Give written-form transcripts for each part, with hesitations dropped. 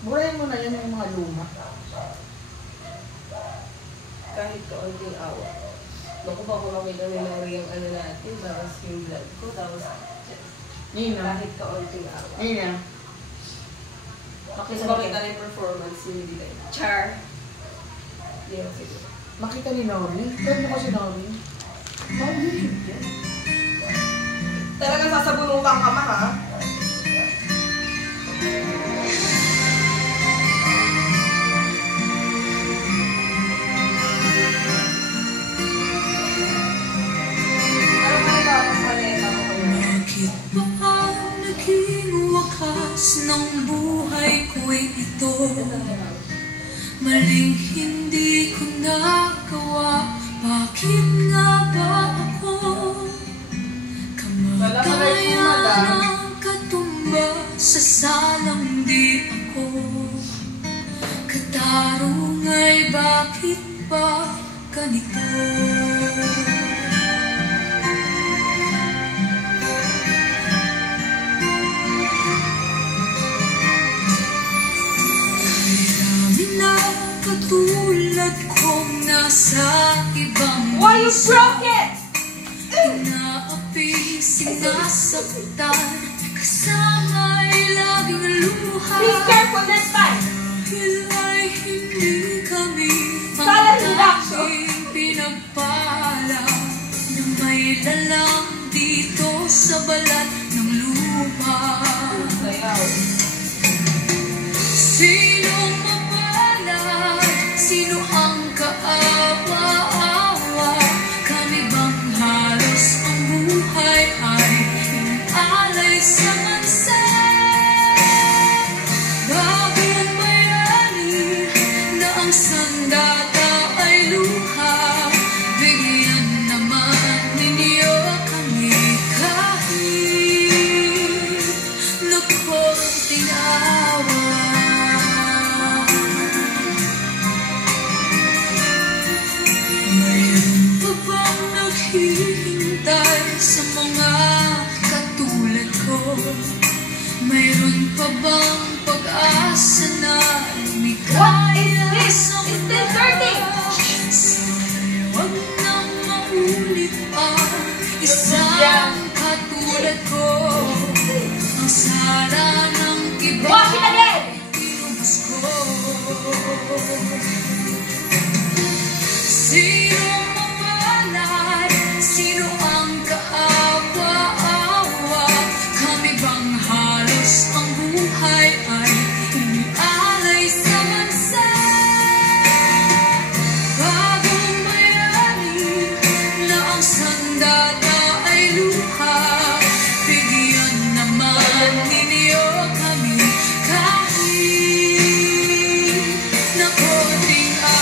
Burahin mo na yan yung mga luma. Kahit kaunting awa. Naku ba kung makita ni Nori yung ano natin, tapos yung vlog ko, tapos Nina. kahit kaunting awa. Nina. Kasi makita na yung performance hindi lang. Char! Hindi ako siguro. Makita ni Nori? Ganda ko si Nori. Bakit YouTube yan? Talaga sasabunutan ka ma, ha? Bakit ba naging wakas ng buhay ko'y ito? Maling hindi ko nagawa. Bakit nga ba ako kamatayan ang katumba sa salang di ako? Katarong ay bakit ba ganito? Katulad kong nasa ibang Why you broke it? Inaapi, sinasaktan, kasama'y laging luha. Be careful next time! Dahil ay hindi kami reduction. pinagpala na may lalang dito sa balat ng lupa. Sinong mapalad? Sino ang kaawa-awa? Kami bang halos ang buhay ay inalay sa bansa? Bagong bayani na ang sandata ay luha. Bigyan naman ninyo kami kahit na konting awa. Hihintay sa mga katulad ko. Mayroon pa bang pag-asa na lumikaya sa wag nang maulit ang isang katulad ko. Ang sala ng iba tinubos ko. Sino ang kaawa-awa? Kami bang halos ang buhay ay inialay sa bansa? Bagong bayani na ang sandata ay luha. Bigyan naman ninyo kami kahit na konting awa.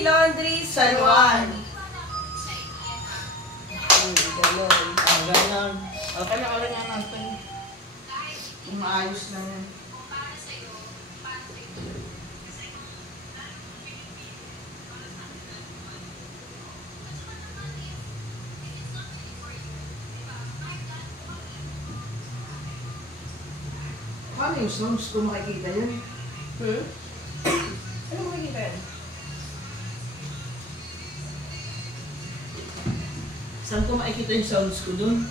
Laundry San Juan. Ganon. Okay na ulit nga natin. Maayos lang yan. Paano yung slums kung makikita yun? Ano makikita yun? Saan ko makikita yung sounds ko dun?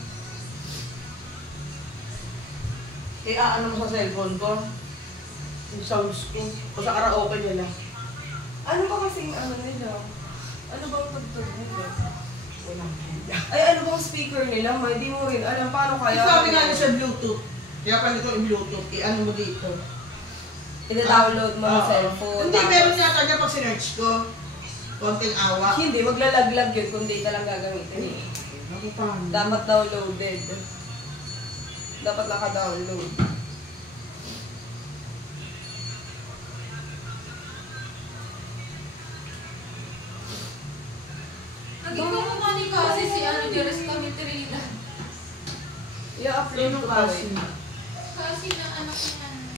Ano mo sa cellphone ko? Yung sounds ko. O sa karaoke nila. Ano ba kasing ano nila? Ano bang tugtog nila? Walang kaya. Ay, ano bang speaker nila? Hindi mo rin alam paano kaya. Sabi nga niya sa Bluetooth. Kaya pa nito yung Bluetooth. Ano mo dito? Ina-download mo sa Oo. cellphone. Hindi, tapos- meron niya kanya pag sinerch ko. Konting awa. Hindi, maglalaglag yun kung data lang gagamitin eh. Ako paano? Dapat downloaded. Dapat naka-download. Naging kamukha ni kasi si Jeres kami Trinidad. I-upload ko pa Kasi rin. Kasi na anak niya